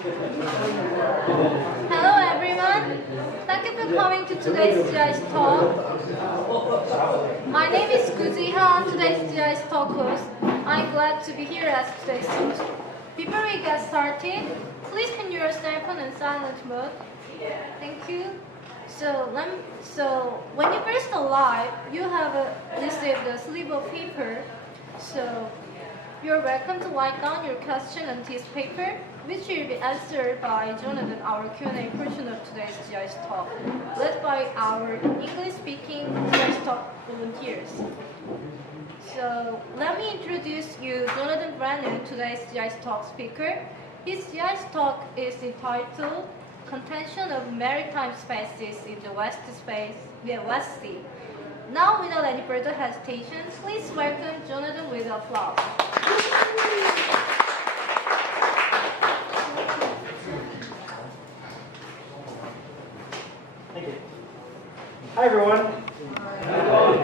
Hello everyone. Thank you for coming to today's GIC talk. My name is Guziha. I'm today's GIC talk host. I'm glad to be here as today's host. Before we get started, please turn your cell phone in silent mode. Thank you. So when you first arrive, you have received a slip of paper. So you're welcome to write down your question on this paper, which will be answered by Jonathan, our Q&A portion of today's GIC talk, led by our English-speaking GIC talk volunteers. So let me introduce you Jonathan Brenner, today's GIC talk speaker. His GIC talk is entitled Contention of Maritime Spaces in the West Sea. Now, without any further hesitation, please welcome Jonathan with applause. Thank you. Hi everyone.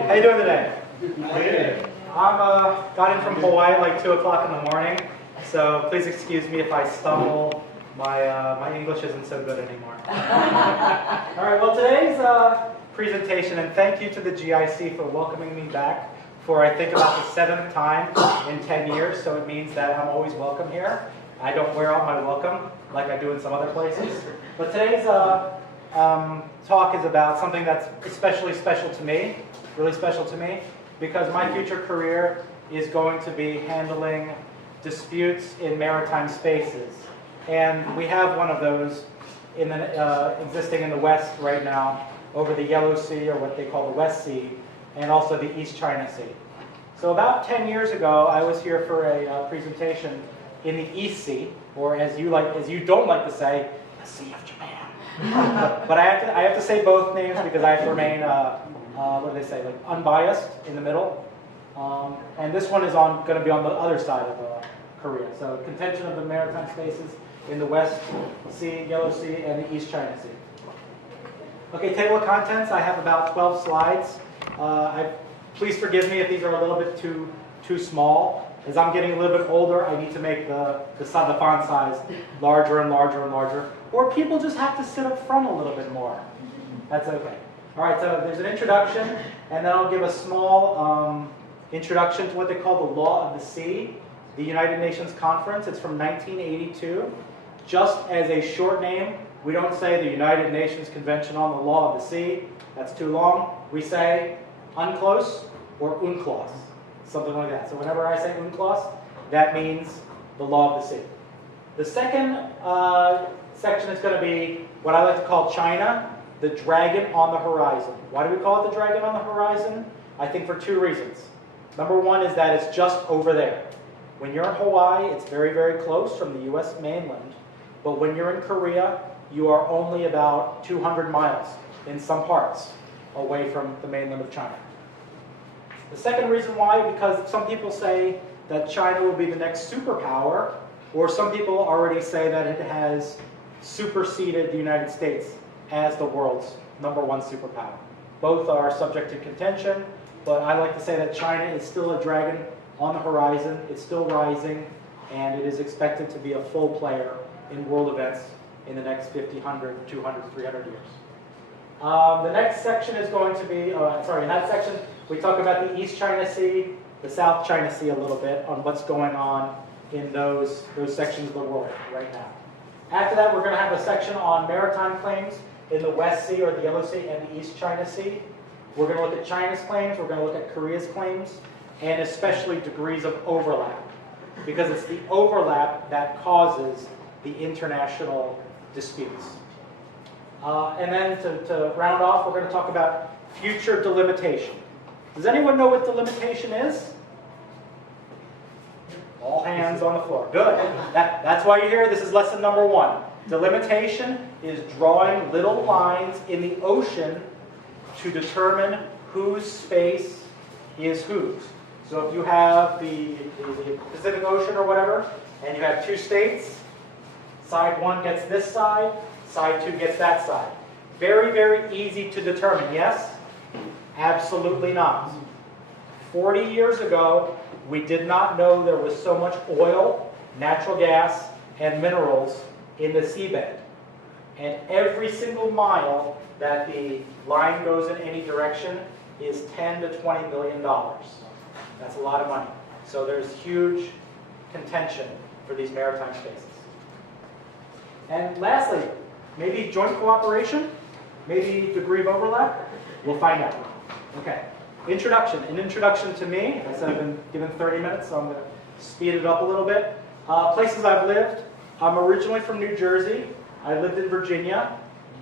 How you doing today? I'm got in from Hawaii at like 2 o'clock in the morning, so please excuse me if I stumble. My English isn't so good anymore. All right. Well, today's presentation, and thank you to the GIC for welcoming me back for I think about the 7th time in 10 years. So it means that I'm always welcome here. I don't wear out my welcome like I do in some other places. But today's talk is about something that's especially special to me, really special to me, because my future career is going to be handling disputes in maritime spaces. And we have one of those in the, existing in the West right now, over the Yellow Sea, or what they call the West Sea, and also the East China Sea. So about 10 years ago, I was here for a presentation in the East Sea, or as you don't like to say, the Sea of Japan. But I have to say both names because I have to remain, what do they say, like unbiased in the middle. And this one is going to be on the other side of Korea. So contention of the maritime spaces in the West Sea, Yellow Sea, and the East China Sea. Okay, table of contents. I have about 12 slides. Please forgive me if these are a little bit too small. As I'm getting a little bit older, I need to make the font size larger and larger and larger. Or people just have to sit up front a little bit more. That's okay. All right, so there's an introduction, and then I'll give a small introduction to what they call the Law of the Sea, the United Nations Conference. It's from 1982. Just as a short name, we don't say the United Nations Convention on the Law of the Sea. That's too long. We say UNCLOS or UNCLOS, something like that. So whenever I say UNCLOS, that means the Law of the Sea. The second section is going to be what I like to call China, the dragon on the horizon. Why do we call it the dragon on the horizon? I think for 2 reasons. Number one is that it's just over there. When you're in Hawaii, it's very, very close from the US mainland. But when you're in Korea, you are only about 200 miles in some parts away from the mainland of China. The second reason why, because some people say that China will be the next superpower, or some people already say that it has superseded the United States as the world's #1 superpower. Both are subject to contention, but I like to say that China is still a dragon on the horizon. It's still rising, and it is expected to be a full player in world events in the next 50, 100, 200, 300 years. The next section is going to be, in that section, we talk about the East China Sea, the South China Sea a little bit, on what's going on in those sections of the world right now. After that, we're going to have a section on maritime claims in the West Sea, or the Yellow Sea, and the East China Sea. We're going to look at China's claims, we're going to look at Korea's claims, and especially degrees of overlap, because it's the overlap that causes the international disputes. And then to round off, we're going to talk about future delimitation. Does anyone know what delimitation is? All hands on the floor. Good. That's why you're here. This is lesson number 1. Delimitation is drawing little lines in the ocean to determine whose space is whose. So if you have the Pacific Ocean or whatever, and you have 2 states, side 1 gets this side, side 2 gets that side. Very, very easy to determine, yes? Absolutely not. 40 years ago, we did not know there was so much oil, natural gas, and minerals in the seabed. And every single mile that the line goes in any direction is $10 to $20 million. That's a lot of money. So there's huge contention for these maritime spaces. And lastly, maybe joint cooperation? Maybe degree of overlap? We'll find out. Okay. Introduction. An introduction to me. I said I've been given 30 minutes, so I'm going to speed it up a little bit. Places I've lived. I'm originally from New Jersey. I lived in Virginia.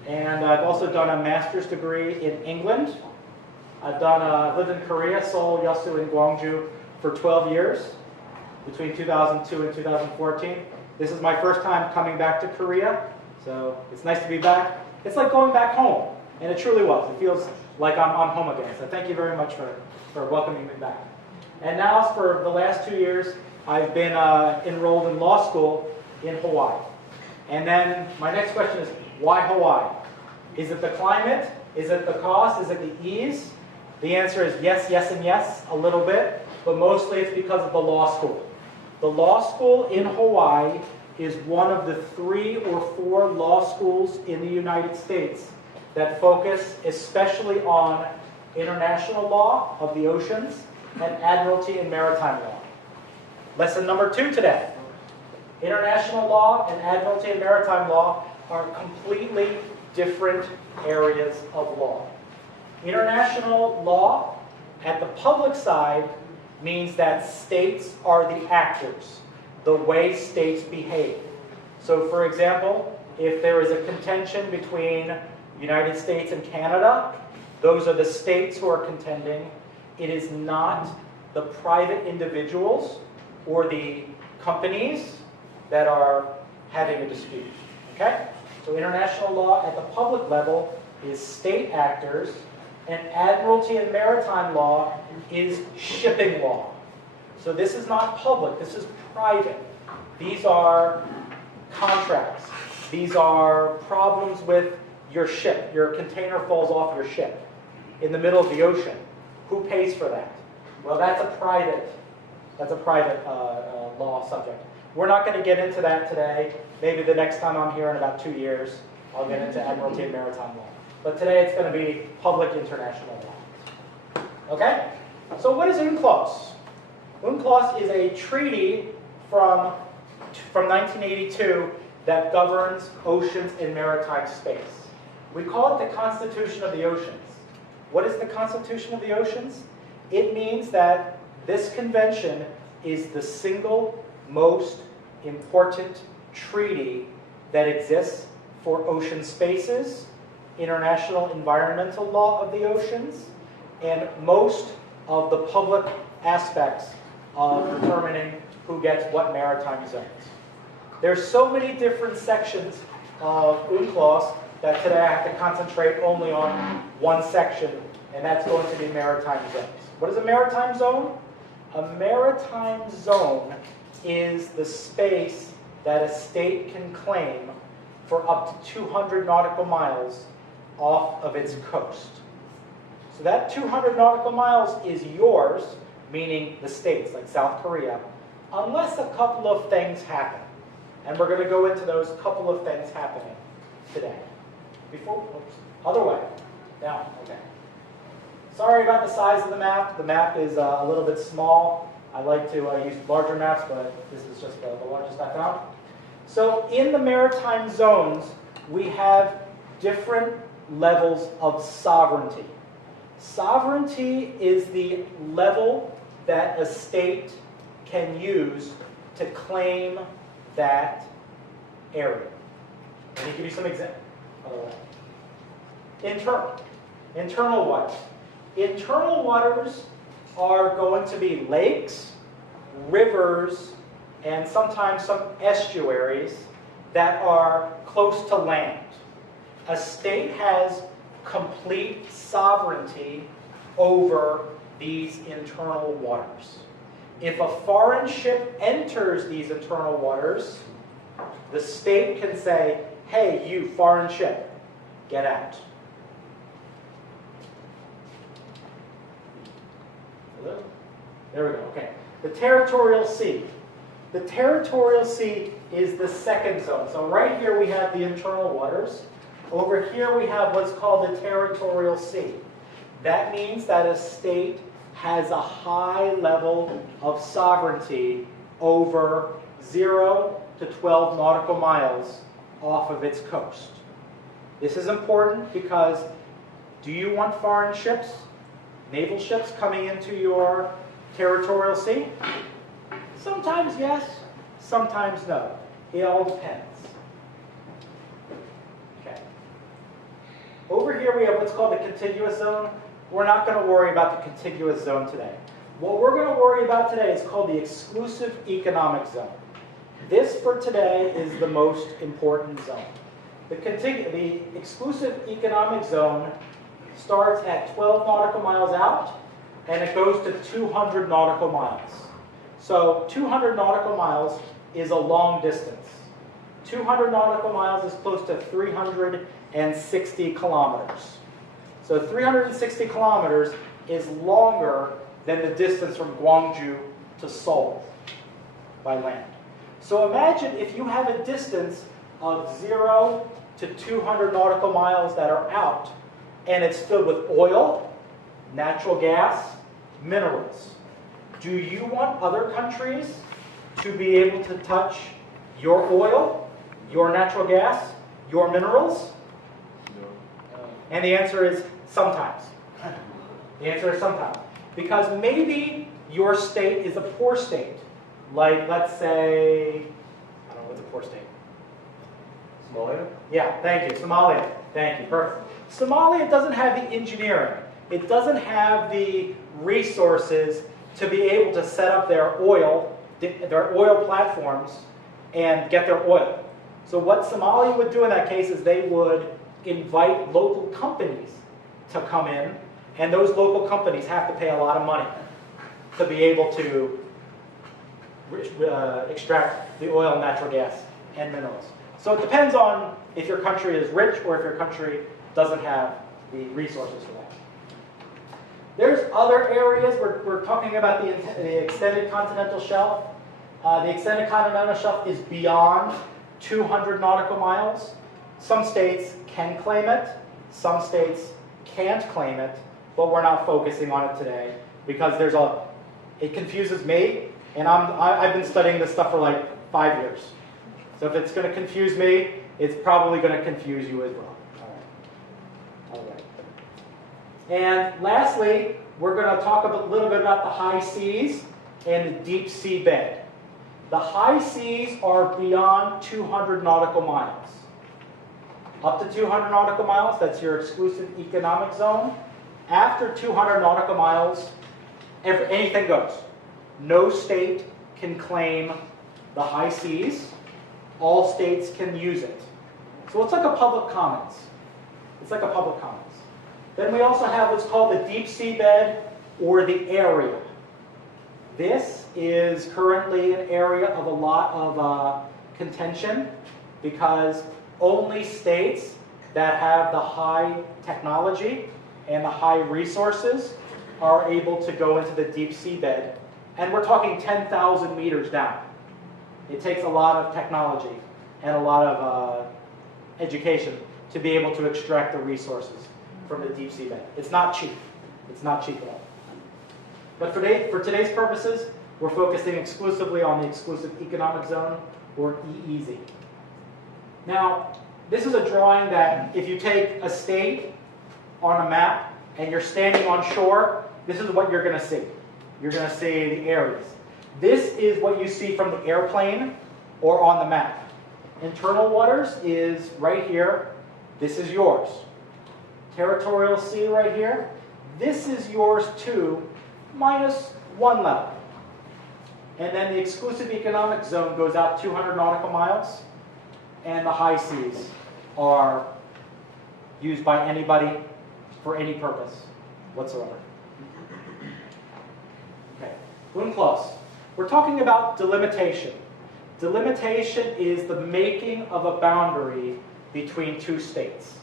And I've also done a master's degree in England. I've lived in Korea, Seoul, Yeosu, and Gwangju for 12 years, between 2002 and 2014. This is my first time coming back to Korea, so it's nice to be back. It's like going back home, and it truly was. It feels like I'm home again, so thank you very much for welcoming me back. And now, for the last 2 years, I've been enrolled in law school in Hawaii. And then my next question is, why Hawaii? Is it the climate? Is it the cost? Is it the ease? The answer is yes, yes, and yes, a little bit, but mostly it's because of the law school. The law school in Hawaii is one of the 3 or 4 law schools in the United States that focus especially on international law of the oceans and admiralty and maritime law. Lesson number 2 today. International law and admiralty and maritime law are completely different areas of law. International law at the public side means that states are the actors, the way states behave. So for example, if there is a contention between the United States and Canada, those are the states who are contending. It is not the private individuals or the companies that are having a dispute. Okay? So international law at the public level is state actors, and admiralty and maritime law is shipping law. So this is not public, this is private. These are contracts. These are problems with your ship. Your container falls off your ship in the middle of the ocean. Who pays for that? Well, that's a private law subject. We're not going to get into that today. Maybe the next time I'm here in about 2 years, I'll get into admiralty and maritime law. But today it's going to be public international law. Okay? So what is UNCLOS? UNCLOS is a treaty from 1982 that governs oceans and maritime space. We call it the Constitution of the Oceans. What is the Constitution of the Oceans? It means that this convention is the single most important treaty that exists for ocean spaces, international environmental law of the oceans, and most of the public aspects of determining who gets what maritime zones. There's so many different sections of UNCLOS that today I have to concentrate only on one section, and that's going to be maritime zones. What is a maritime zone? A maritime zone is the space that a state can claim for up to 200 nautical miles off of its coast. So that 200 nautical miles is yours, meaning the states, like South Korea, unless a couple of things happen. And we're going to go into those couple of things happening today. Other way. Down, okay. Sorry about the size of the map. The map is a little bit small. I like to use larger maps, but this is just the largest I found. So in the maritime zones, we have different levels of sovereignty. Sovereignty is the level that a state can use to claim that area. Let me give you some examples. Internal waters. Internal waters are going to be lakes, rivers, and sometimes some estuaries that are close to land. A state has complete sovereignty over these internal waters. If a foreign ship enters these internal waters, the state can say, hey, you foreign ship, get out. Hello? There we go, okay. The territorial sea. The territorial sea is the second zone. So right here we have the internal waters. Over here we have what's called the territorial sea. That means that a state has a high level of sovereignty over 0 to 12 nautical miles off of its coast. This is important because do you want foreign ships, naval ships, coming into your territorial sea? Sometimes yes, sometimes no. It all depends. Okay. Over here we have what's called the contiguous zone. We're not going to worry about the contiguous zone today. What we're going to worry about today is called the exclusive economic zone. This for today is the most important zone. The exclusive economic zone starts at 12 nautical miles out and it goes to 200 nautical miles. So 200 nautical miles is a long distance. 200 nautical miles is close to 360 kilometers. So 360 kilometers is longer than the distance from Gwangju to Seoul by land. So imagine if you have a distance of 0 to 200 nautical miles that are out, and it's filled with oil, natural gas, minerals. Do you want other countries to be able to touch your oil, your natural gas, your minerals? No. And the answer is sometimes. The answer is sometimes. Because maybe your state is a poor state. Like, let's say, I don't know, what's a poor state? Somalia? Yeah, thank you. Somalia. Thank you. Perfect. Somalia doesn't have the engineering. It doesn't have the resources to be able to set up their oil platforms and get their oil. So what Somalia would do in that case is they would invite local companies to come in, and those local companies have to pay a lot of money to be able to extract the oil, natural gas, and minerals. So it depends on if your country is rich or if your country doesn't have the resources for that. There's other areas. We're talking about the extended continental shelf. The extended continental shelf is beyond 200 nautical miles. Some states can claim it. Some states can't claim it, but we're not focusing on it today because it confuses me, and I've been studying this stuff for like 5 years. So if it's going to confuse me, it's probably going to confuse you as well. All right. And lastly, we're going to talk a little bit about the high seas and the deep sea bed. The high seas are beyond 200 nautical miles. Up to 200 nautical miles, that's your exclusive economic zone. After 200 nautical miles, anything goes. No state can claim the high seas. All states can use it. So it's like a public commons. It's like a public commons. Then we also have what's called the deep sea bed or the area. This is currently an area of a lot of contention because only states that have the high technology and the high resources are able to go into the deep sea bed. And we're talking 10,000 meters down. It takes a lot of technology and a lot of education to be able to extract the resources from the deep sea bed. It's not cheap. It's not cheap at all. But for today's purposes, we're focusing exclusively on the exclusive economic zone, or EEZ. Now, this is a drawing that if you take a state on a map and you're standing on shore, this is what you're going to see. You're going to see the areas. This is what you see from the airplane or on the map. Internal waters is right here. This is yours. Territorial sea right here. This is yours too, minus 1 level. And then the exclusive economic zone goes out 200 nautical miles, and the high seas are used by anybody for any purpose whatsoever. Okay, boom close. We're talking about delimitation. Delimitation is the making of a boundary between two states.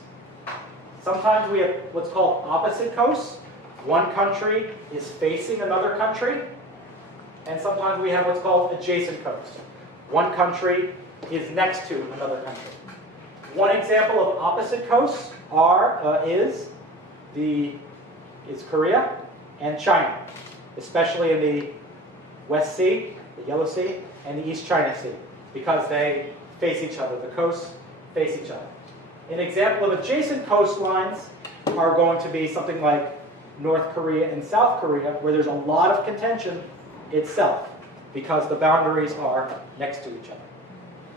Sometimes we have what's called opposite coasts. One country is facing another country. and sometimes we have what's called adjacent coasts. One country is next to another country. One example of opposite coasts is Korea and China, especially in the West Sea, the Yellow Sea, and the East China Sea, because they face each other. The coasts face each other. An example of adjacent coastlines are going to be something like North Korea and South Korea, where there's a lot of contention itself, because the boundaries are next to each other.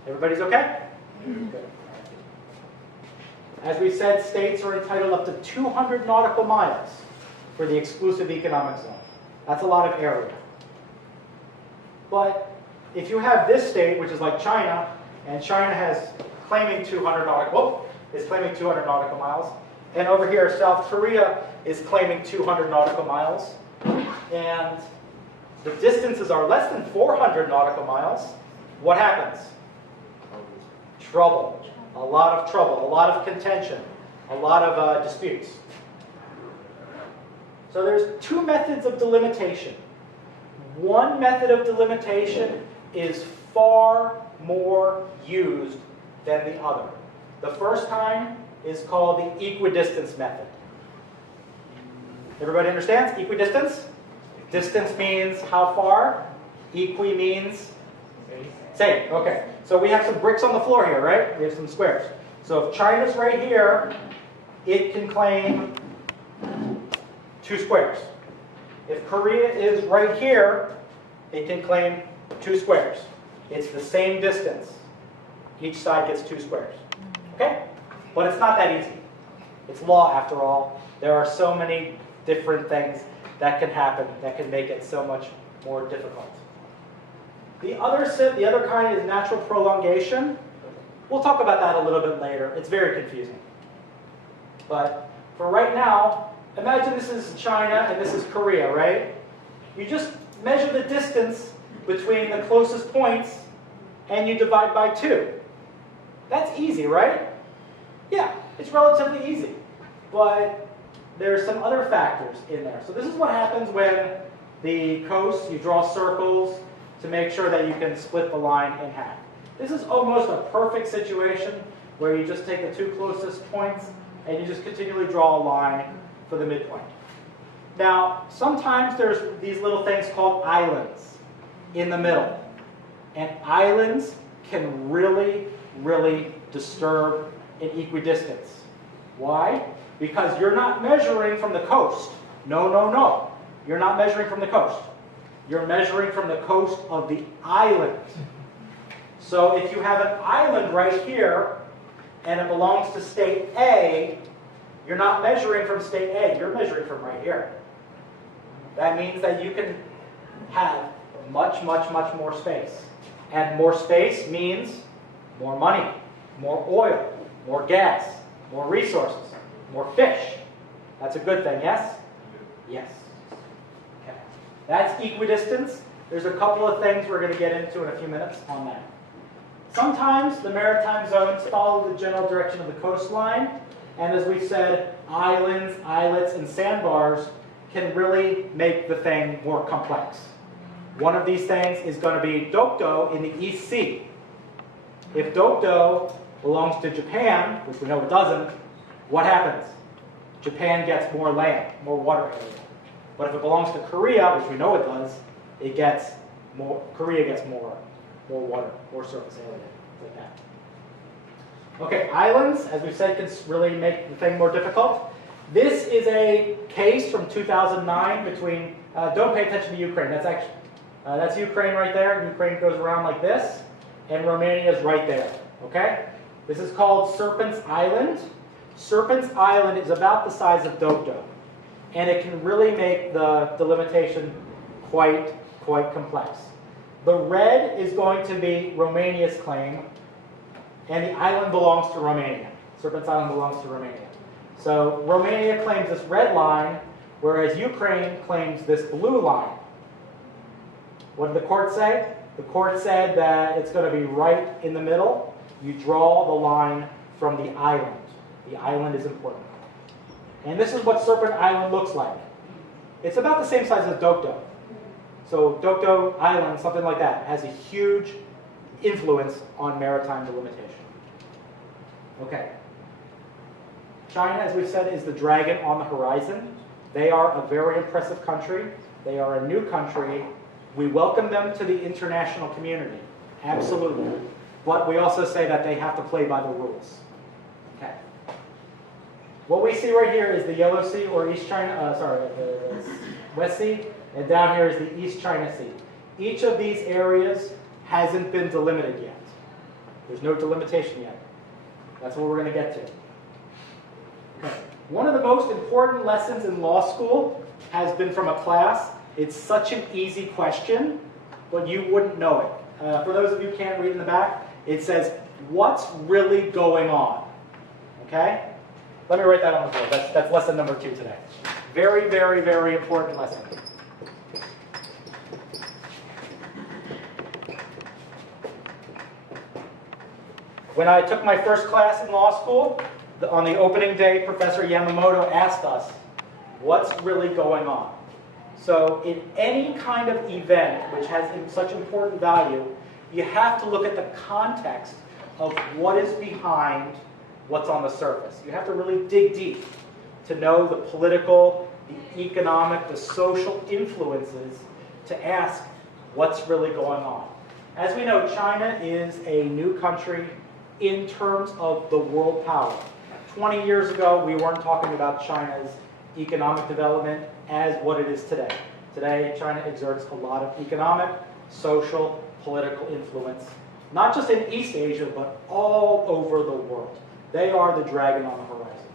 Everybody's okay? Good. As we said, states are entitled up to 200 nautical miles for the exclusive economic zone. That's a lot of area. But if you have this state, which is like China, and China is claiming 200 nautical miles, and over here South Korea is claiming 200 nautical miles, and the distances are less than 400 nautical miles, what happens? Trouble. A lot of trouble, a lot of contention, a lot of disputes. So there's two methods of delimitation. One method of delimitation is far more used than the other. The first kind is called the equidistance method. Everybody understands equidistance? Distance means how far? Equi means same. Okay. So we have some bricks on the floor here, right? We have some squares. So if China's right here, it can claim 2 squares. If Korea is right here, it can claim 2 squares. It's the same distance. Each side gets 2 squares. Okay? But it's not that easy. It's law after all. There are so many different things that can happen that can make it so much more difficult. The other kind is natural prolongation. We'll talk about that a little bit later. It's very confusing. But for right now, imagine this is China and this is Korea, right? You just measure the distance between the closest points and you divide by 2. That's easy, right? Yeah, it's relatively easy. But there's some other factors in there. So this is what happens when the coast, you draw circles to make sure that you can split the line in half. This is almost a perfect situation where you just take the 2 closest points and you just continually draw a line for the midpoint. Now, sometimes there's these little things called islands in the middle. And islands can really, really disturb an equidistance. Why? Because you're not measuring from the coast. No, no, no. You're not measuring from the coast. You're measuring from the coast of the island. So if you have an island right here, and it belongs to state A, you're not measuring from state A, you're measuring from right here. That means that you can have much, much, much more space. And more space means more money, more oil, more gas, more resources, more fish. That's a good thing, yes? Yes. Okay. That's equidistance. There's a couple of things we're going to get into in a few minutes on that. Sometimes the maritime zones follow the general direction of the coastline, and as we've said, islands, islets, and sandbars can really make the thing more complex. One of these things is going to be Dokdo in the East Sea. If Dokdo belongs to Japan, which we know it doesn't, what happens? Japan gets more land, more water area. But if it belongs to Korea, which we know it does, Korea gets more water, more surface area, like that. Okay, islands, as we said, can really make the thing more difficult. This is a case from 2009 between, don't pay attention to Ukraine, that's Ukraine right there. Ukraine goes around like this, and Romania is right there, okay? This is called Serpent's Island. Serpent's Island is about the size of Dokdo, and it can really make the delimitation quite complex. The red is going to be Romania's claim, and the island belongs to Romania. Serpent's Island belongs to Romania. So Romania claims this red line, whereas Ukraine claims this blue line. What did the court say? The court said that it's going to be right in the middle. You draw the line from the island. The island is important. And this is what Serpent Island looks like. It's about the same size as Dokdo. So Dokdo Island, something like that, has a huge influence on maritime delimitation. Okay. China, as we've said, is the dragon on the horizon. They are a very impressive country. They are a new country. We welcome them to the international community, absolutely. But we also say that they have to play by the rules. Okay. What we see right here is the Yellow Sea, or East China, the West Sea, and down here is the East China Sea. Each of these areas hasn't been delimited yet. There's no delimitation yet. That's what we're going to get to. Okay. One of the most important lessons in law school has been from a class. It's such an easy question, but you wouldn't know it. For those of you who can't read in the back, it says, what's really going on? Okay? Let me write that on the board. That's lesson number 2 today. Very, very, very important lesson. When I took my first class in law school, on the opening day, Professor Yamamoto asked us, what's really going on? So in any kind of event which has such important value, you have to look at the context of what is behind what's on the surface. You have to really dig deep to know the political, the economic, the social influences to ask what's really going on. As we know, China is a new country in terms of the world power. 20 years ago, we weren't talking about China's economic development as what it is today. Today, China exerts a lot of economic, social, political influence, not just in East Asia, but all over the world. They are the dragon on the horizon.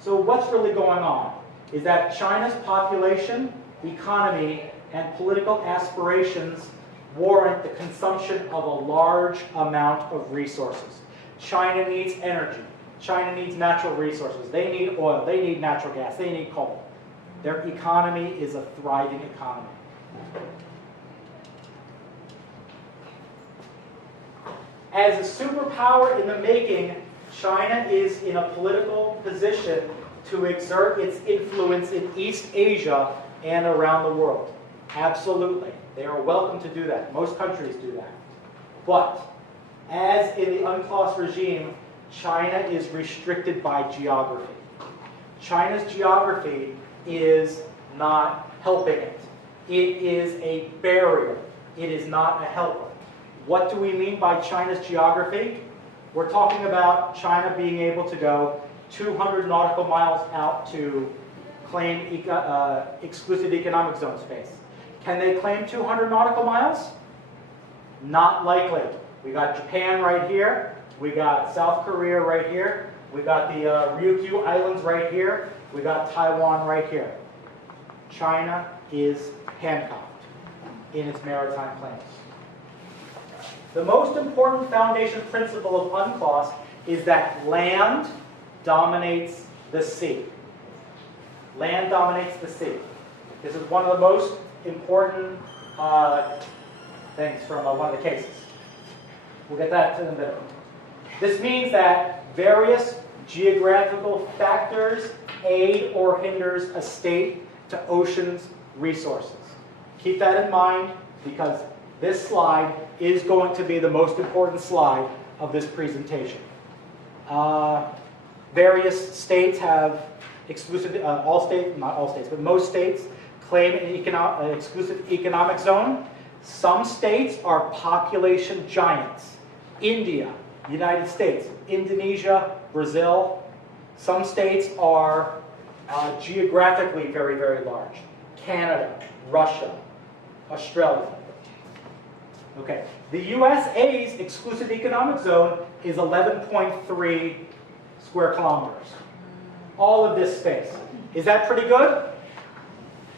So what's really going on is that China's population, economy, and political aspirations warrant the consumption of a large amount of resources. China needs energy. China needs natural resources. They need oil. They need natural gas. They need coal. Their economy is a thriving economy. As a superpower in the making, China is in a political position to exert its influence in East Asia and around the world. Absolutely. They are welcome to do that. Most countries do that. But, as in the UNCLOS regime, China is restricted by geography. China's geography is not helping it. It is a barrier. It is not a helper. What do we mean by China's geography? We're talking about China being able to go 200 nautical miles out to claim exclusive economic zone space. Can they claim 200 nautical miles? Not likely. We got Japan right here. We got South Korea right here. We got the Ryukyu Islands right here. We got Taiwan right here. China is handcuffed in its maritime claims. The most important foundation principle of UNCLOS is that land dominates the sea. Land dominates the sea. This is one of the most important things from one of the cases. We'll get that in a bit. This means that various geographical factors aid or hinders a state to ocean's resources. Keep that in mind because this slide is going to be the most important slide of this presentation. Various states have exclusive, not all states, but most states claim an exclusive economic zone. Some states are population giants. India, United States, Indonesia, Brazil. Some states are geographically very, very large. Canada, Russia, Australia. Okay, the USA's exclusive economic zone is 11.3 square kilometers. All of this space. Is that pretty good?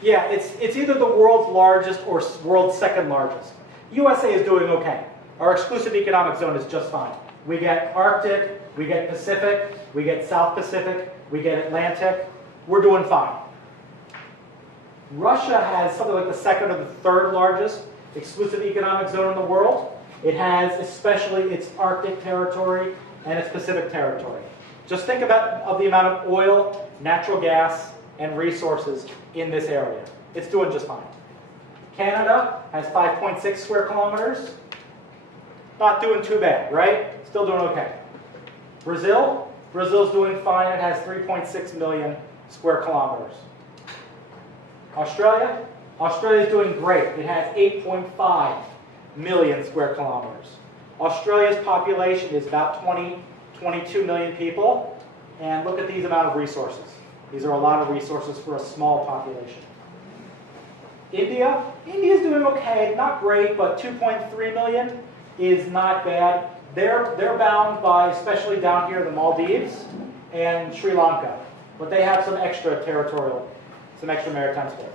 Yeah, it's either the world's largest or world's second largest. USA is doing okay. Our exclusive economic zone is just fine. We get Arctic, we get Pacific, we get South Pacific, we get Atlantic. We're doing fine. Russia has something like the second or the third largest exclusive economic zone in the world. It has especially its Arctic territory and its Pacific territory. Just think of the amount of oil, natural gas, and resources in this area. It's doing just fine. Canada has 5.6 square kilometers. Not doing too bad, right? Still doing okay. Brazil's doing fine. It has 3.6 million square kilometers. Australia's doing great. It has 8.5 million square kilometers. Australia's population is about 22 million people. And look at these amount of resources. These are a lot of resources for a small population. India's doing okay, not great, but 2.3 million is not bad. They're bound by, especially down here, the Maldives and Sri Lanka. But they have some extra territorial, some extra maritime space.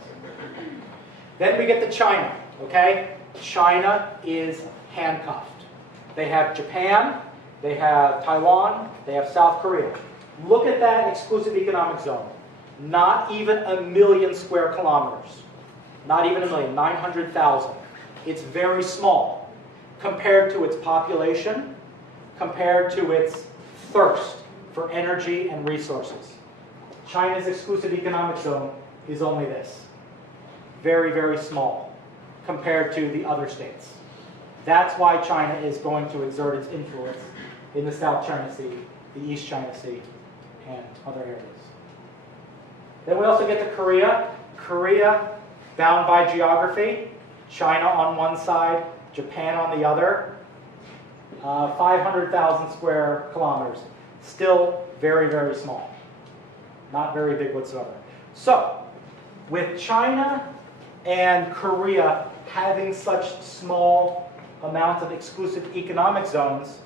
Then we get to China, okay? China is handcuffed. They have Japan, they have Taiwan, they have South Korea. Look at that exclusive economic zone. Not even 1 million square kilometers. Not even 1 million, 900,000. It's very small compared to its population, compared to its thirst for energy and resources. China's exclusive economic zone is only this. Very, very small compared to the other states. That's why China is going to exert its influence in the South China Sea, the East China Sea, and other areas. Then we also get to Korea. Korea, bound by geography. China on one side, Japan on the other. 500,000 square kilometers. Still very, very small. Not very big whatsoever. So, with China and Korea having such small amounts of exclusive economic zones,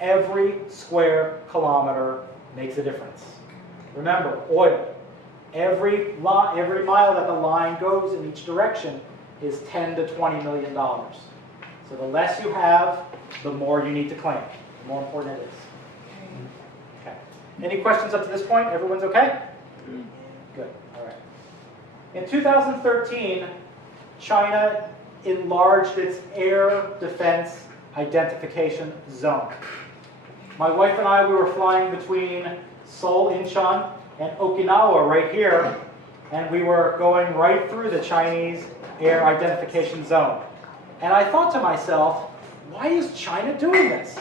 every square kilometer makes a difference. Remember, oil. Every mile that the line goes in each direction is $10 to $20 million. So the less you have, the more you need to claim. The more important it is. Okay. Any questions up to this point? Everyone's okay? Good. All right. In 2013, China enlarged its air defense identification zone. My wife and I, we were flying between Seoul, Incheon, and Okinawa right here, and we were going right through the Chinese air identification zone. And I thought to myself, why is China doing this?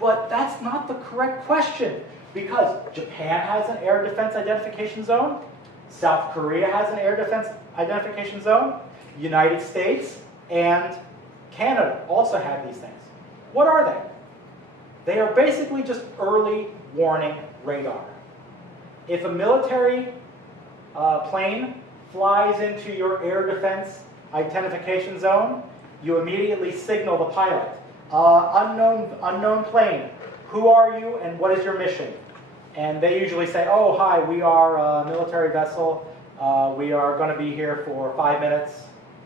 But that's not the correct question, because Japan has an air defense identification zone, South Korea has an air defense identification zone, United States and Canada also have these things. What are they? They are basically just early warning radar. If a military plane flies into your air defense identification zone, you immediately signal the pilot. Unknown plane, who are you and what is your mission? And they usually say, oh, hi, we are a military vessel. We are going to be here for 5 minutes,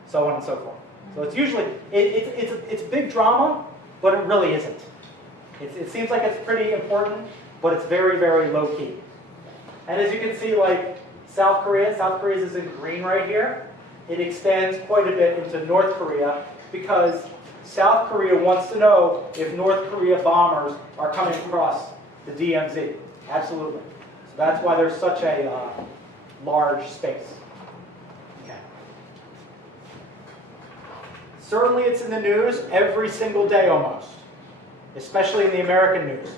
so on and so forth. So it's usually, it's big drama, but it really isn't. It seems like it's pretty important, but it's very, very low key. And as you can see, like South Korea is in green right here. It extends quite a bit into North Korea because South Korea wants to know if North Korea bombers are coming across the DMZ. Absolutely. So that's why there's such a large space. Okay. Certainly it's in the news every single day almost, especially in the American news.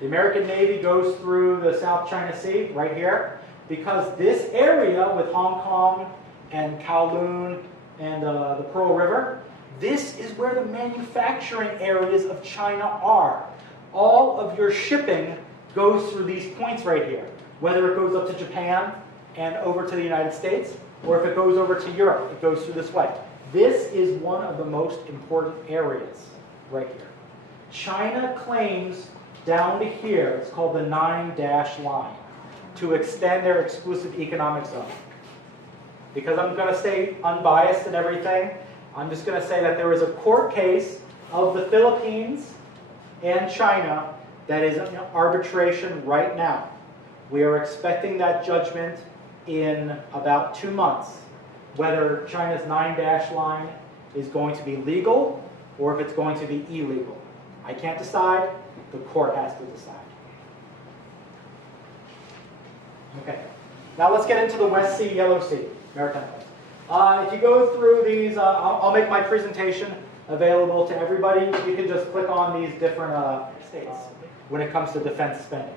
The American Navy goes through the South China Sea right here because this area with Hong Kong and Kowloon and the Pearl River, this is where the manufacturing areas of China are. All of your shipping goes through these points right here, whether it goes up to Japan and over to the United States, or if it goes over to Europe, it goes through this way. This is one of the most important areas right here. China claims down to here, it's called the 9-dash line, to extend their exclusive economic zone. Because I'm going to stay unbiased and everything, I'm just going to say that there is a court case of the Philippines and China that is in arbitration right now. We are expecting that judgment in about 2 months, whether China's 9-dash line is going to be legal or if it's going to be illegal. I can't decide, the court has to decide. Okay, now let's get into the West Sea, Yellow Sea, maritime plains. If you go through these, I'll make my presentation available to everybody. You can just click on these different when it comes to defense spending.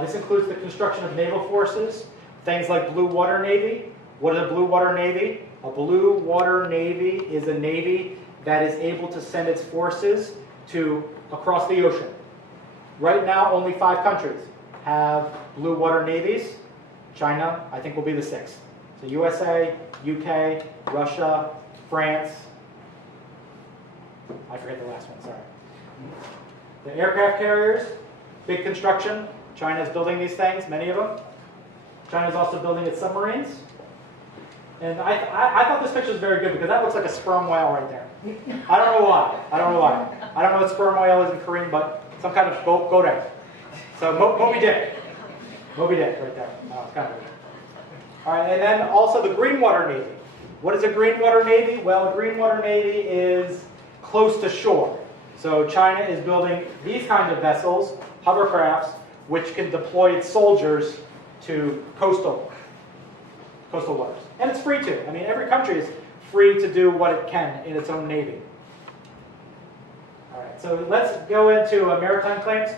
This includes the construction of naval forces, things like Blue Water Navy. What is a Blue Water Navy? A Blue Water Navy is a navy that is able to send its forces across the ocean. Right now, only 5 countries have Blue Water Navies. China, I think, will be the 6th. So USA, UK, Russia, France. I forget the last one, sorry. The aircraft carriers, big construction. China's building these things, many of them. China's also building its submarines. And I thought this picture was very good because that looks like a sperm whale right there. I don't know why. I don't know what sperm whale is in Korean, but some kind of godae. So Moby Dick. Moby Dick right there. Oh, it's kind of weird. All right, and then also the Green Water Navy. What is a Green Water Navy? Well, a Green Water Navy is close to shore. So China is building these kinds of vessels, hovercrafts, which can deploy its soldiers to coastal waters. And it's free to. I mean, every country is free to do what it can in its own navy. All right, so let's go into maritime claims.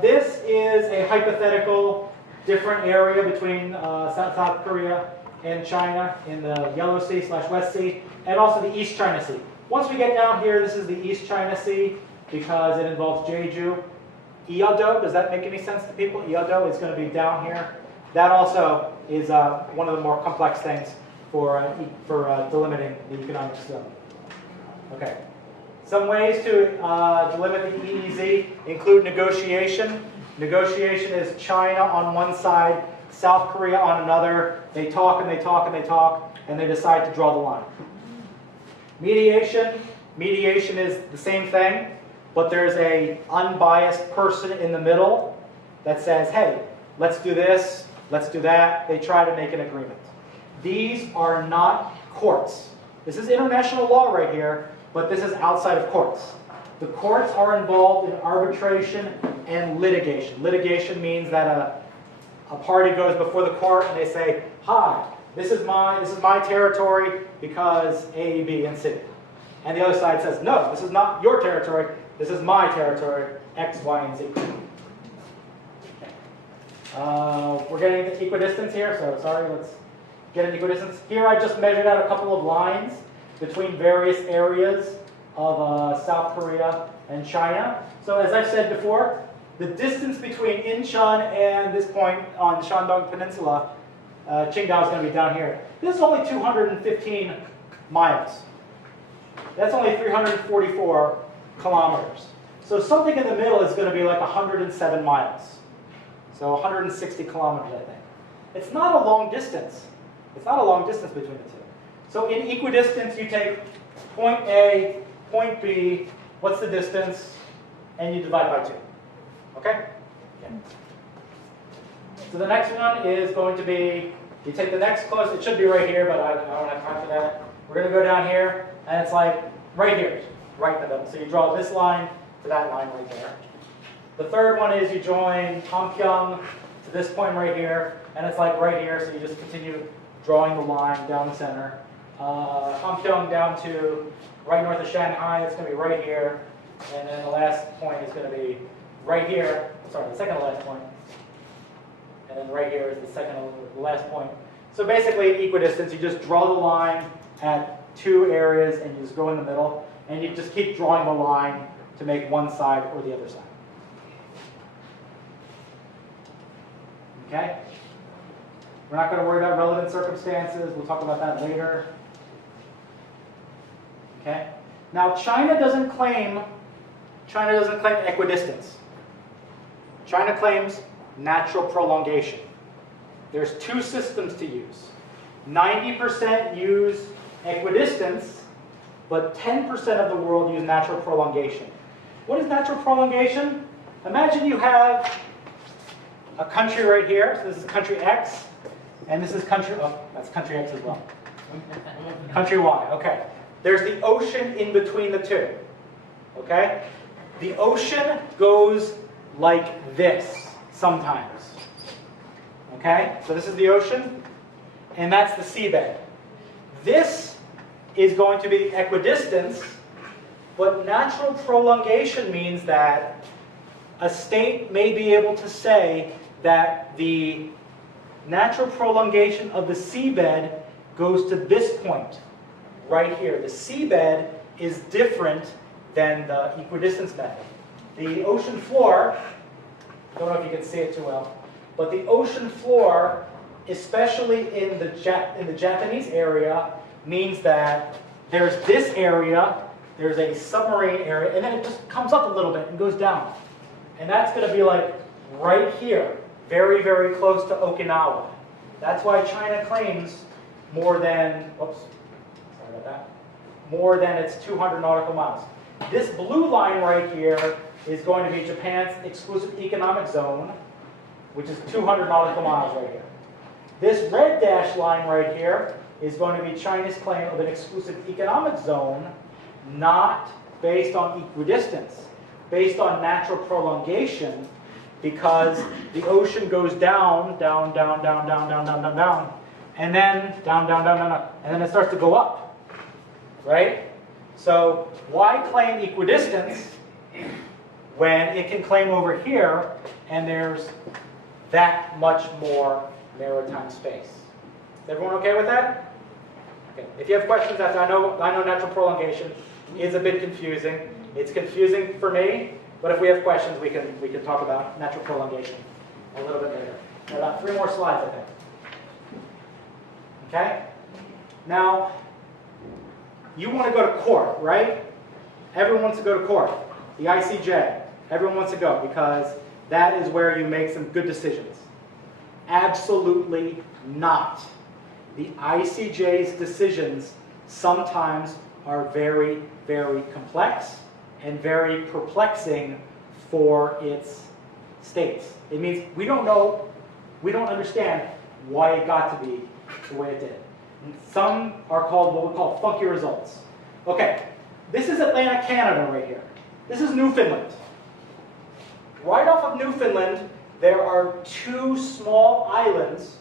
This is a hypothetical different area between South Korea and China in the Yellow Sea/West Sea, and also the East China Sea. Once we get down here, this is the East China Sea because it involves Jeju. Iado, does that make any sense to people? Iado is going to be down here. That also is one of the more complex things for delimiting the economic zone. Okay. Some ways to delimit the EEZ include negotiation. Negotiation is China on one side, South Korea on another. They talk and they talk and they talk, and they decide to draw the line. Mediation. Mediation is the same thing, but there's an unbiased person in the middle that says, hey, let's do this, let's do that. They try to make an agreement. These are not courts. This is international law right here, but this is outside of courts. The courts are involved in arbitration and litigation. Litigation means that a party goes before the court and they say, hi, this is my territory because A, B, and C. And the other side says, no, this is not your territory, this is my territory, X, Y, and Z. We're getting the equidistance here, so sorry, let's get an equidistance. Here I just measured out a couple of lines between various areas of South Korea and China. So as I've said before, the distance between Incheon and this point on Shandong Peninsula, Qingdao is going to be down here. This is only 215 miles. That's only 344 kilometers. So something in the middle is going to be like 107 miles. So 160 kilometers, I think. It's not a long distance. It's not a long distance between the two. So in equidistance, you take point A, point B, what's the distance, and you divide by 2. Okay? Yeah. So the next one is going to be, you take the next closest, it should be right here, but I don't have time for that. We're going to go down here, and it's like right here, right in the middle. So you draw this line to that line right there. The third one is you join Hamkyong to this point right here, and it's like right here, so you just continue drawing the line down the center. Hamkyong down to right north of Shanghai, it's going to be right here, and then the last point is going to be right here, sorry, the second to last point, and then right here is the second to last point. So basically, equidistance, you just draw the line at 2 areas, and you just go in the middle, and you just keep drawing the line to make one side or the other side. Okay? We're not going to worry about relevant circumstances. We'll talk about that later. Okay? Now, China doesn't claim equidistance. China claims natural prolongation. There's 2 systems to use. 90% use equidistance, but 10% of the world use natural prolongation. What is natural prolongation? Imagine you have a country right here. So this is country X, and this is country, oh, that's country X as well. Country Y, okay. There's the ocean in between the two, okay? The ocean goes like this sometimes, okay? So this is the ocean, and that's the seabed. This is going to be equidistance, but natural prolongation means that a state may be able to say that the natural prolongation of the seabed goes to this point, right here. The seabed is different than the equidistance method. The ocean floor, I don't know if you can see it too well, but the ocean floor, especially in the Japanese area, means that there's this area, there's a submarine area, and then it just comes up a little bit and goes down. And that's going to be like right here, very, very close to Okinawa. That's why China claims more than, whoops, sorry about that, more than its 200 nautical miles. This blue line right here is going to be Japan's exclusive economic zone, which is 200 nautical miles right here. This red dashed line right here is going to be China's claim of an exclusive economic zone, not based on equidistance, based on natural prolongation, because the ocean goes down, down, down, down, down, down, down, down, down, and then down, down, down, down, down, and then it starts to go up, right? So why claim equidistance when it can claim over here and there's that much more maritime space? Is everyone okay with that? Okay. If you have questions, I know natural prolongation is a bit confusing. It's confusing for me, but if we have questions, we can talk about natural prolongation a little bit later. About 3 more slides, I think. Okay? Now, you want to go to court, right? Everyone wants to go to court. The ICJ. Everyone wants to go because that is where you make some good decisions. Absolutely not. The ICJ's decisions sometimes are very, very complex and very perplexing for its states. It means we don't know, we don't understand why it got to be the way it did. And some are called what we call funky results. Okay, this is Atlantic Canada right here. This is Newfoundland. Right off of Newfoundland, there are 2 small islands,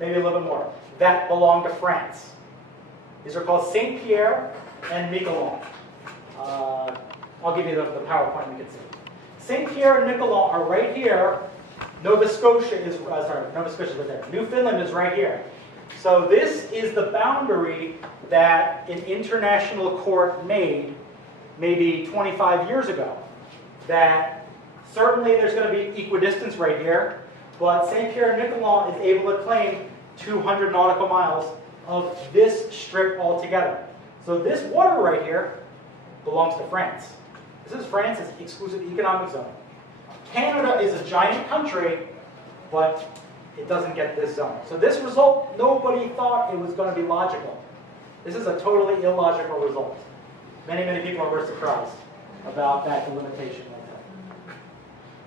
maybe a little bit more, that belong to France. These are called Saint Pierre and Miquelon. I'll give you the PowerPoint you can see. Saint Pierre and Miquelon are right here. Nova Scotia is right there. Newfoundland is right here. So this is the boundary that an international court made maybe 25 years ago. That certainly there's going to be equidistance right here, but Saint Pierre and Miquelon is able to claim 200 nautical miles of this strip altogether. So this water right here belongs to France. This is France's exclusive economic zone. Canada is a giant country, but it doesn't get this zone. So this result, nobody thought it was going to be logical. This is a totally illogical result. Many, many people are very surprised about that delimitation.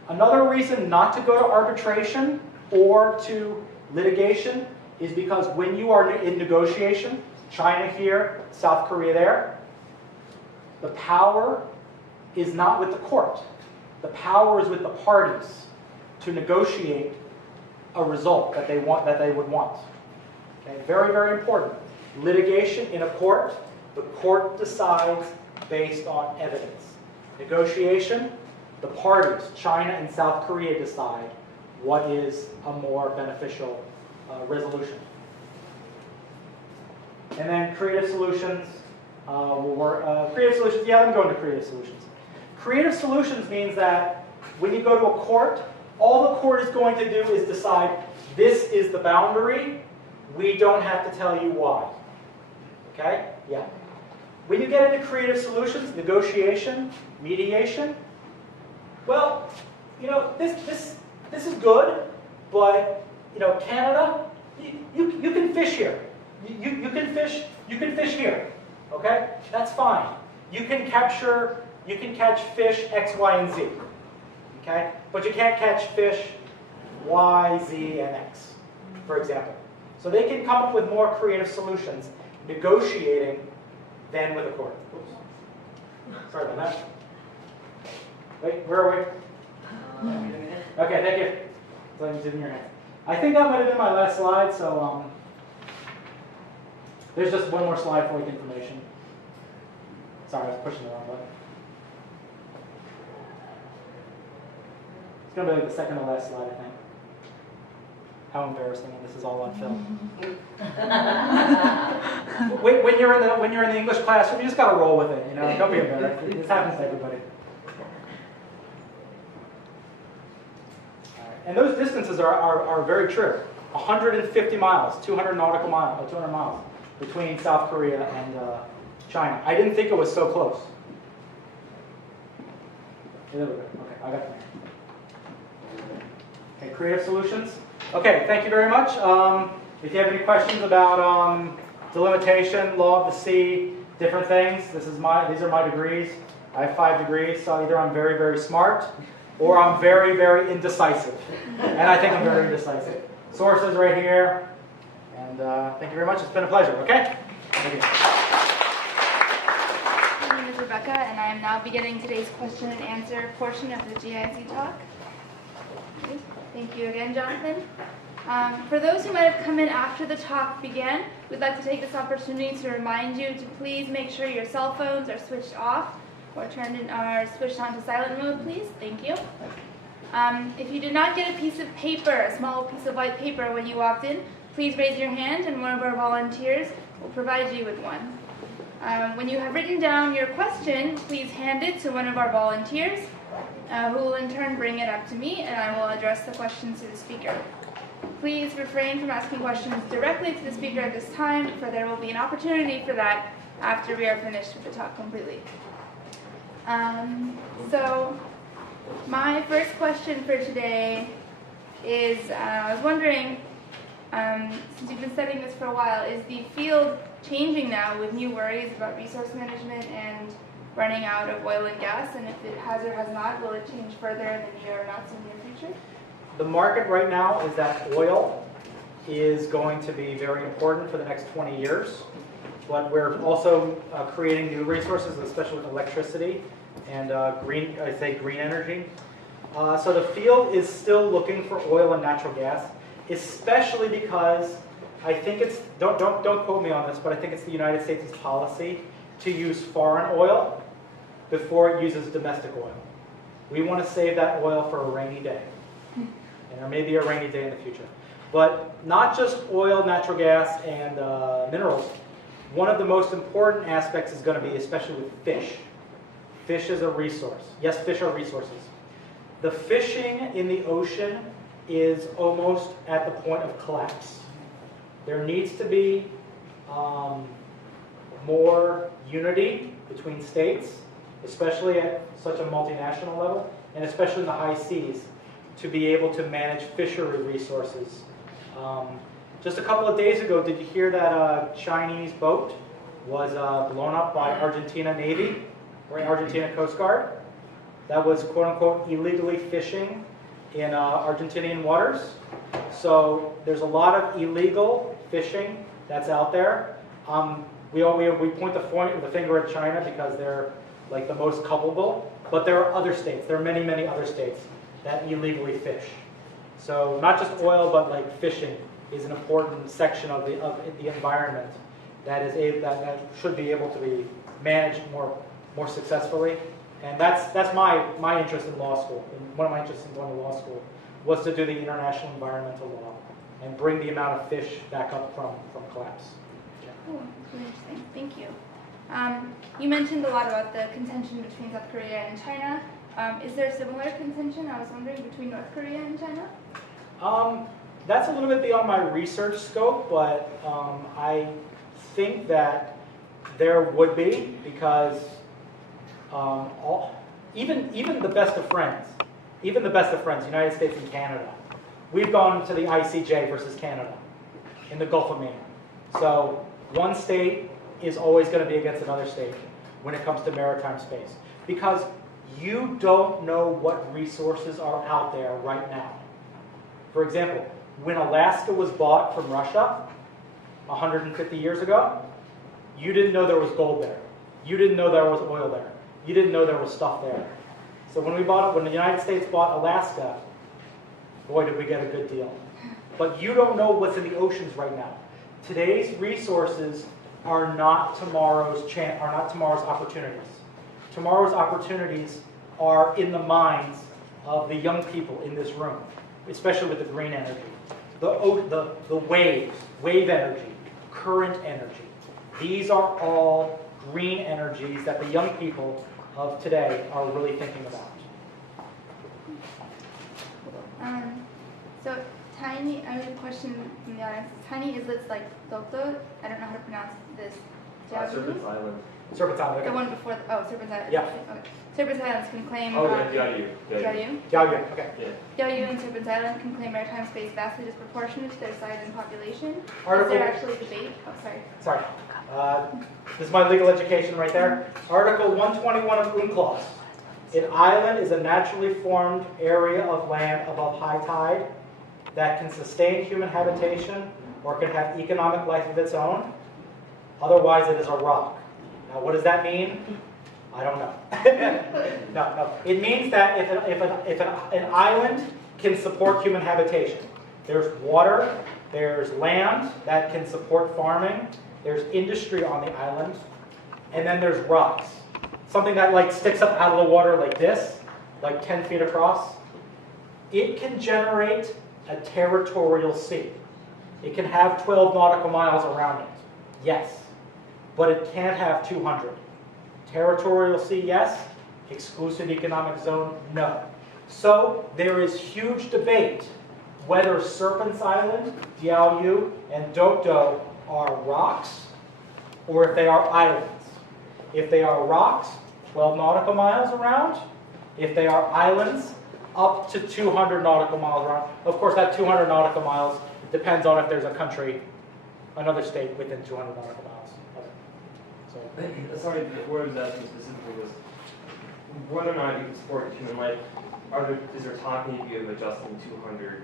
Another reason not to go to arbitration or to litigation is because when you are in negotiation, China here, South Korea there, the power is not with the court. The power is with the parties to negotiate a result that they want, that they would want. Okay, very, very important. Litigation in a court, the court decides based on evidence. Negotiation, the parties, China and South Korea, decide what is a more beneficial resolution. And then creative solutions will work. Creative solutions, yeah, let me go into creative solutions. Creative solutions means that when you go to a court, all the court is going to do is decide this is the boundary. We don't have to tell you why. Okay? Yeah. When you get into creative solutions, negotiation, mediation, well, you know, this is good, but you know, Canada, you can fish here. You can fish here. Okay? That's fine. You can catch fish X, Y, and Z. Okay? But you can't catch fish Y, Z, and X, for example. So they can come up with more creative solutions negotiating than with a court. Oops. Sorry about that. Wait, where are we? Okay, thank you. So I'm in your hand. I think that might have been my last slide, so There's just one more slide for like information. Sorry, I was pushing the wrong button. It's going to be like the second to last slide, I think. How embarrassing, and this is all on film. when you're in the English classroom, you just got to roll with it. You know, don't be embarrassed. This happens to everybody. And those distances are very true. 150 miles, 200 nautical miles, 200 miles between South Korea and China. I didn't think it was so close. Okay, I got it. Okay, creative solutions. Okay, thank you very much. If you have any questions about delimitation, law of the sea, different things, these are my degrees. I have 5 degrees, so either I'm very, very smart, or I'm very, very indecisive. And I think I'm very indecisive. Sources right here. And thank you very much. It's been a pleasure, okay? Thank you. My name is Rebecca, and I am now beginning today's question and answer portion of the GIC talk. Thank you again, Jonathan. For those who might have come in after the talk began, we'd like to take this opportunity to remind you to please make sure your cell phones are switched off or switched on to silent mode, please. Thank you. If you did not get a piece of paper, a small piece of white paper when you walked in, please raise your hand and one of our volunteers will provide you with one. When you have written down your question, please hand it to one of our volunteers, who will in turn bring it up to me, and I will address the question to the speaker. Please refrain from asking questions directly to the speaker at this time, for there will be an opportunity for that after we are finished with the talk completely. So my first question for today is, I was wondering, since you've been studying this for a while, is the field changing now with new worries about resource management and running out of oil and gas? And if it has or has not, will it change further in the near or not so near future? The market right now is that oil is going to be very important for the next 20 years. But we're also creating new resources, especially with electricity and green energy. So the field is still looking for oil and natural gas, especially because I think it's, don't quote me on this, but I think it's the United States' policy to use foreign oil before it uses domestic oil. We want to save that oil for a rainy day. And there may be a rainy day in the future. But not just oil, natural gas, and minerals. One of the most important aspects is going to be, especially with fish. Fish is a resource. Yes, fish are resources. The fishing in the ocean is almost at the point of collapse. There needs to be more unity between states, especially at such a multinational level, and especially in the high seas, to be able to manage fishery resources. Just a couple of days ago, did you hear that a Chinese boat was blown up by Argentina Navy, or Argentina Coast Guard? That was quote-unquote illegally fishing in Argentinian waters. So there's a lot of illegal fishing that's out there. We point the finger at China because they're like the most culpable, but there are other states. There are many, many other states that illegally fish. So not just oil, but like fishing is an important section of the environment that should be able to be managed more successfully. And that's my interest in law school. And one of my interests in going to law school was to do the international environmental law and bring the amount of fish back up from collapse. Cool, that's really interesting. Thank you. You mentioned a lot about the contention between South Korea and China. Is there similar contention, I was wondering, between North Korea and China? That's a little bit beyond my research scope, but I think that there would be, because even the best of friends, United States and Canada, we've gone to the ICJ versus Canada in the Gulf of Maine. So one state is always going to be against another state when it comes to maritime space, because you don't know what resources are out there right now. For example, when Alaska was bought from Russia 150 years ago, you didn't know there was gold there. You didn't know there was oil there. You didn't know there was stuff there. So when the United States bought Alaska, boy, did we get a good deal. But you don't know what's in the oceans right now. Today's resources are not tomorrow's opportunities. Tomorrow's opportunities are in the minds of the young people in this room, especially with the green energy. The waves, wave energy, current energy. These are all green energies that the young people of today are really thinking about. So tiny, I have a question from the audience. Tiny islets like Dokdo, I don't know how to pronounce this. Serpent's Island. Serpent's Island, The okay. one before, Serpent's Island. Yeah. Okay. Serpent's Islands can claim. Oh, yeah, Diaoyu. Diaoyu. Yeah, okay. Yeah. Diaoyu and Serpent's Island can claim maritime space vastly disproportionate to their size and population. Article- Is there actually debate? Oh, sorry. Sorry. This is my legal education right there. Article 121 of UNCLOS. An island is a naturally formed area of land above high tide that can sustain human habitation or can have economic life of its own. Otherwise, it is a rock. Now, what does that mean? I don't know. No. It means that if an island can support human habitation, there's water, there's land that can support farming, there's industry on the island, and then there's rocks. Something that like sticks up out of the water like this, like 10 feet across. It can generate a territorial sea. It can have 12 nautical miles around it, yes, but it can't have 200. Territorial sea, yes. Exclusive economic zone, no. So there is huge debate whether Serpent's Island, Diaoyu, and Dokdo are rocks or if they are islands. If they are rocks, 12 nautical miles around. If they are islands, up to 200 nautical miles around. Of course, that 200 nautical miles depends on if there's a country, another state within 200 nautical miles of it. So, Sorry, what I was asking specifically was whether or not you can support human life. Is there talk maybe of adjusting 200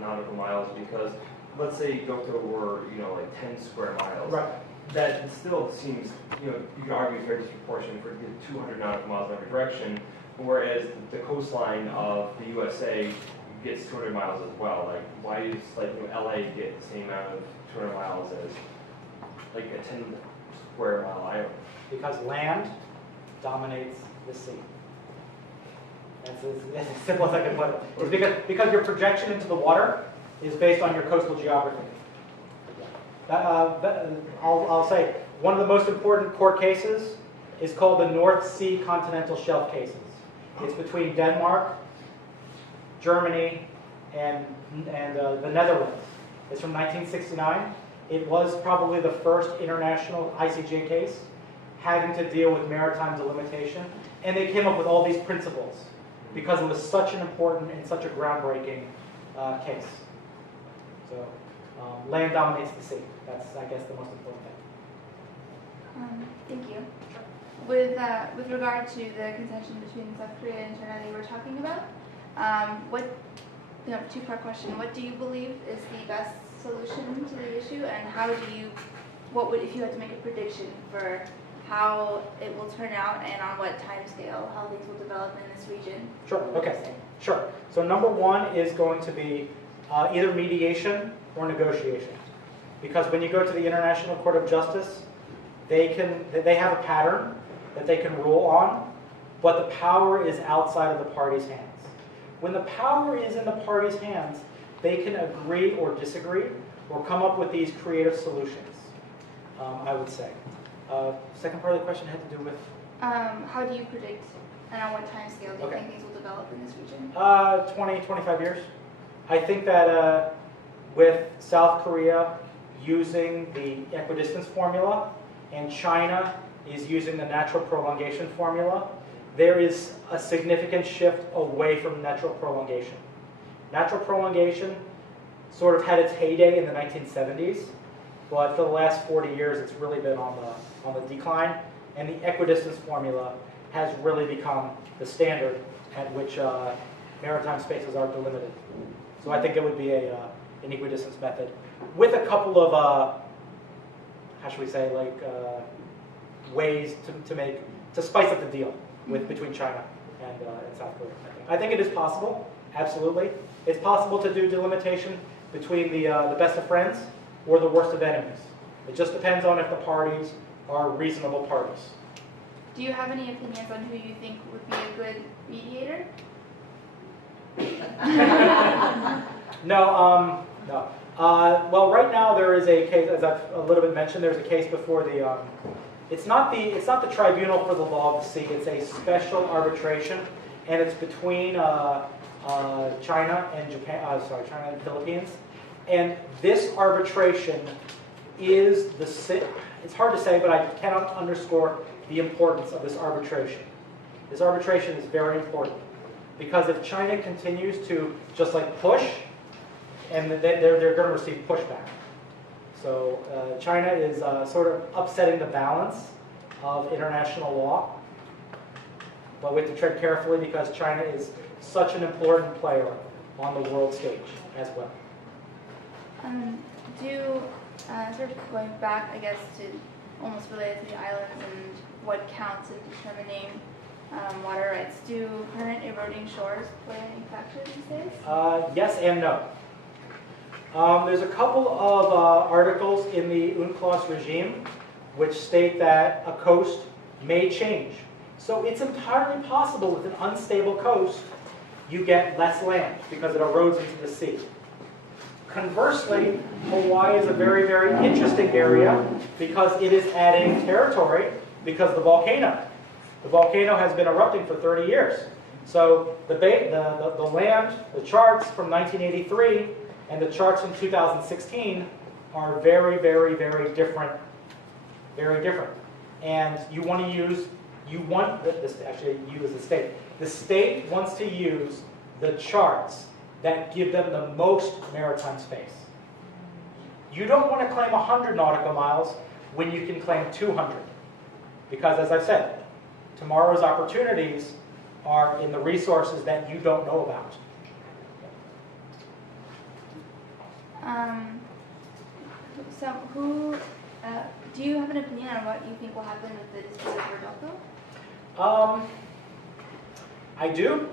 nautical miles? Because let's say Dokdo were like 10 square miles. right. That still seems you could argue is very disproportionate for 200 nautical miles in every direction, whereas the coastline of the USA gets 200 miles as well. Like, why does LA get the same amount of 200 miles as like a 10 square mile island? Because land dominates the sea. That's as simple as I can put it. It's because your projection into the water is based on your coastal geography. I'll say, one of the most important court cases is called the North Sea Continental Shelf cases. It's between Denmark, Germany, and the Netherlands. It's from 1969. It was probably the first international ICJ case having to deal with maritime delimitation. And they came up with all these principles because it was such an important and such a groundbreaking case. So land dominates the sea. That's, I guess, the most important thing. Thank you. With regard to the contention between South Korea and China that you were talking about, two-part question. What do you believe is the best solution to the issue, and if you had to make a prediction for how it will turn out and on what time scale, how things will develop in this region? Sure, okay, sure. So number one is going to be either mediation or negotiation. Because when you go to the International Court of Justice, they have a pattern that they can rule on, but the power is outside of the parties' hands. When the power is in the parties' hands, they can agree or disagree or come up with these creative solutions, I would say. Second part of the question had to do with? How do you predict and on what time scale do you think things will develop in this region? 20, 25 years. I think that with South Korea using the equidistance formula and China is using the natural prolongation formula, there is a significant shift away from natural prolongation. Natural prolongation sort of had its heyday in the 1970s, but for the last 40 years it's really been on the decline, and the equidistance formula has really become the standard at which maritime spaces are delimited. So I think it would be an equidistance method with a couple of, how should we say, ways to spice up the deal between China and South Korea. I think it is possible, absolutely. It's possible to do delimitation between the best of friends or the worst of enemies. It just depends on if the parties are reasonable parties. Do you have any opinions on who you think would be a good mediator? No, no. Well, right now there is a case, as I've a little bit mentioned, there's a case before the, it's not the Tribunal for the Law of the Sea, it's a special arbitration, and it's between China and Japan, China and the Philippines. And this arbitration is it's hard to say, but I cannot underscore the importance of this arbitration. This arbitration is very important because if China continues to just like push, and they're going to receive pushback. So China is sort of upsetting the balance of international law, but we have to tread carefully because China is such an important player on the world stage as well. Sort of going back, I guess, to almost related to the islands and what counts in determining water rights, do current eroding shores play any factor these days? Yes and no. There's a couple of articles in the UNCLOS regime which state that a coast may change. So it's entirely possible with an unstable coast you get less land because it erodes into the sea. Conversely, Hawaii is a very, very interesting area because it is adding territory because of the volcano. The volcano has been erupting for 30 years. So the land, the charts from 1983 and the charts from 2016 are very, very, very different. Very different. And you want to use, actually you as a state. The state wants to use the charts that give them the most maritime space. You don't want to claim 100 nautical miles when you can claim 200. Because as I've said, tomorrow's opportunities are in the resources that you don't know about. Do you have an opinion on what you think will happen with the dispute over DOCO? I do,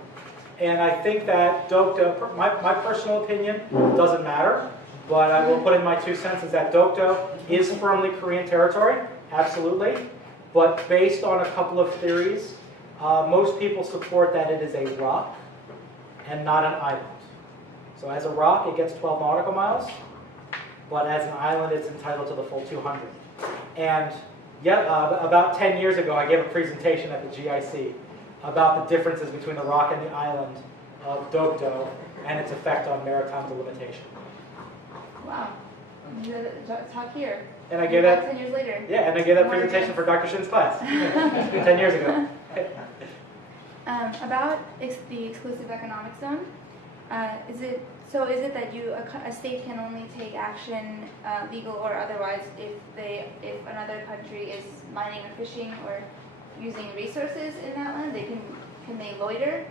and I think that DOCO, my personal opinion doesn't matter, but I will put in my 2 cents is that DOCO is firmly Korean territory, absolutely, but based on a couple of theories, most people support that it is a rock and not an island. So as a rock, it gets 12 nautical miles, but as an island, it's entitled to the full 200. And yet, about 10 years ago, I gave a presentation at the GIC about the differences between the rock and the island of Dokdo and its effect on maritime delimitation. Wow. Talk here. And I gave that 10 years later. Yeah, and I gave that presentation for Dr. Shin's class 10 years ago. About the exclusive economic zone, is it that a state can only take action, legal or otherwise, if another country is mining or fishing or using resources in that land? Can they loiter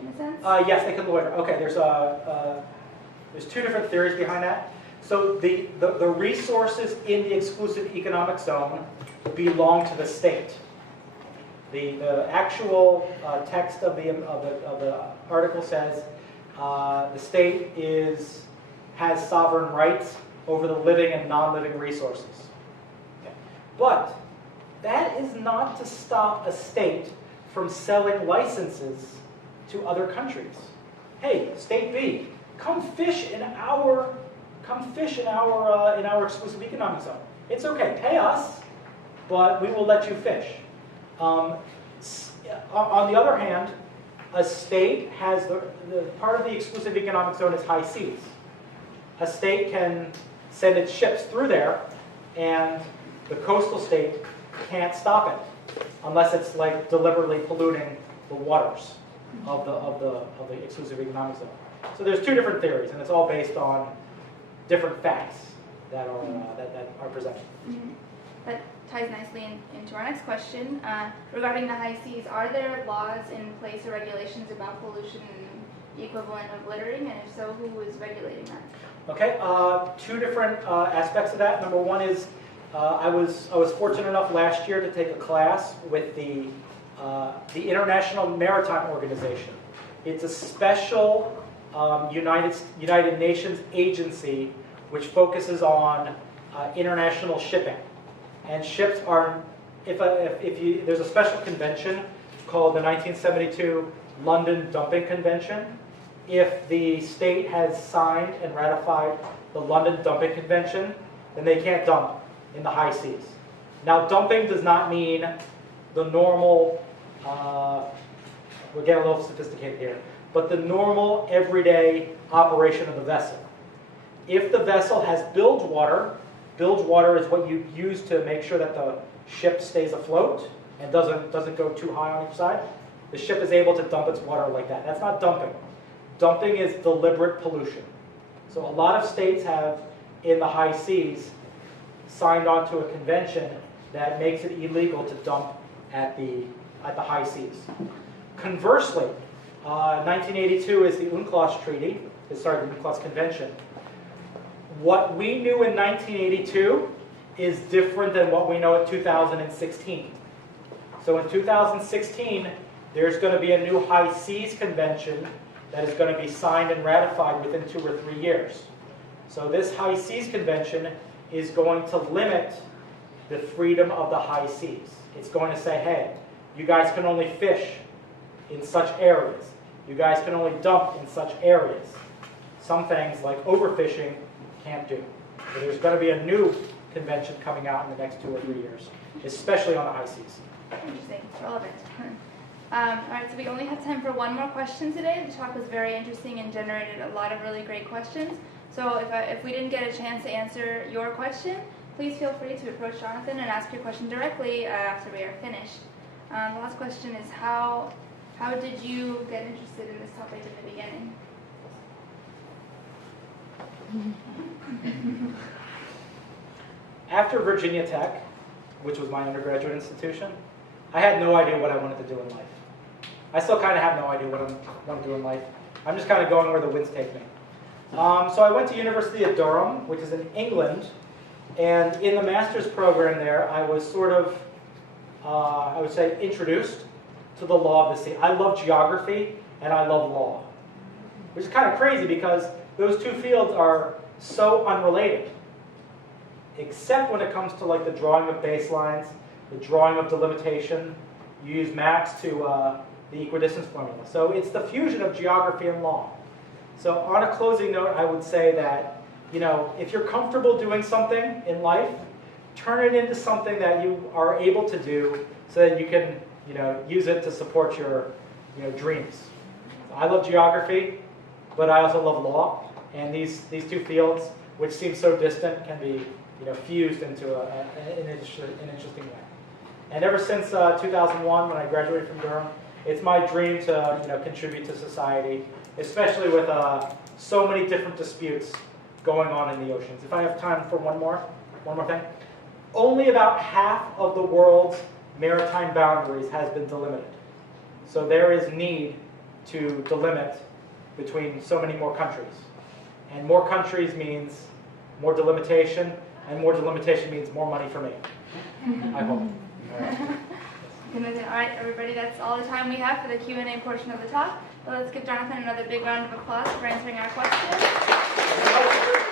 in a sense? Yes, they can loiter. Okay, there's 2 different theories behind that. So the resources in the exclusive economic zone belong to the state. The actual text of the article says the state has sovereign rights over the living and non-living resources. Okay. But that is not to stop a state from selling licenses to other countries. Hey, state B, come fish in our exclusive economic zone. It's okay, pay us, but we will let you fish. On the other hand, a state has the part of the exclusive economic zone is high seas. A state can send its ships through there, and the coastal state can't stop it unless it's like deliberately polluting the waters of the exclusive economic zone. So there's 2 different theories, and it's all based on different facts that are presented. Mm-hmm. That ties nicely into our next question. Regarding the high seas, are there laws in place or regulations about pollution the equivalent of littering, and if so, who is regulating that? Okay, 2 different aspects of that. Number 1 is I was fortunate enough last year to take a class with the International Maritime Organization. It's a special United Nations agency which focuses on international shipping. And ships are, there's a special convention called the 1972 London Dumping Convention. If the state has signed and ratified the London Dumping Convention, then they can't dump in the high seas. Now, dumping does not mean the normal, we're getting a little sophisticated here, but the normal everyday operation of the vessel. If the vessel has bilge water is what you use to make sure that the ship stays afloat and doesn't go too high on each side. The ship is able to dump its water like that. That's not dumping. Dumping is deliberate pollution. So a lot of states have, in the high seas, signed on to a convention that makes it illegal to dump at the high seas. Conversely, 1982 is the UNCLOS Treaty, the UNCLOS Convention. What we knew in 1982 is different than what we know in 2016. So in 2016, there's going to be a new high seas convention that is going to be signed and ratified within 2 or 3 years. So this high seas convention is going to limit the freedom of the high seas. It's going to say, hey, you guys can only fish in such areas. You guys can only dump in such areas. Some things like overfishing can't do. So there's going to be a new convention coming out in the next 2 or 3 years, especially on the high seas. Interesting, relevant. All right, so we only have time for one more question today. The talk was very interesting and generated a lot of really great questions. So if we didn't get a chance to answer your question, please feel free to approach Jonathan and ask your question directly after we are finished. The last question is how did you get interested in this topic in the beginning? After Virginia Tech, which was my undergraduate institution, I had no idea what I wanted to do in life. I still kind of have no idea what I want to do in life. I'm just kind of going where the winds take me. So I went to University of Durham, which is in England, and in the master's program there, I was sort of, I would say, introduced to the law of the sea. I love geography, and I love law, which is kind of crazy because those two fields are so unrelated, except when it comes to like the drawing of baselines, the drawing of delimitation. You use maps to the equidistance formula. So it's the fusion of geography and law. So on a closing note, I would say that, you know, if you're comfortable doing something in life, turn it into something that you are able to do so that you can, you know, use it to support your, you know, dreams. I love geography, but I also love law. And these two fields, which seem so distant, can be, you know, fused into an interesting way. And ever since 2001, when I graduated from Durham, it's my dream to, you know, contribute to society, especially with so many different disputes going on in the oceans. If I have time for one more thing. Only about half of the world's maritime boundaries has been delimited. So there is need to delimit between so many more countries. And more countries means more delimitation, and more delimitation means more money for me. I hope. All right, everybody, that's all the time we have for the Q&A portion of the talk. So let's give Jonathan another big round of applause for answering our questions.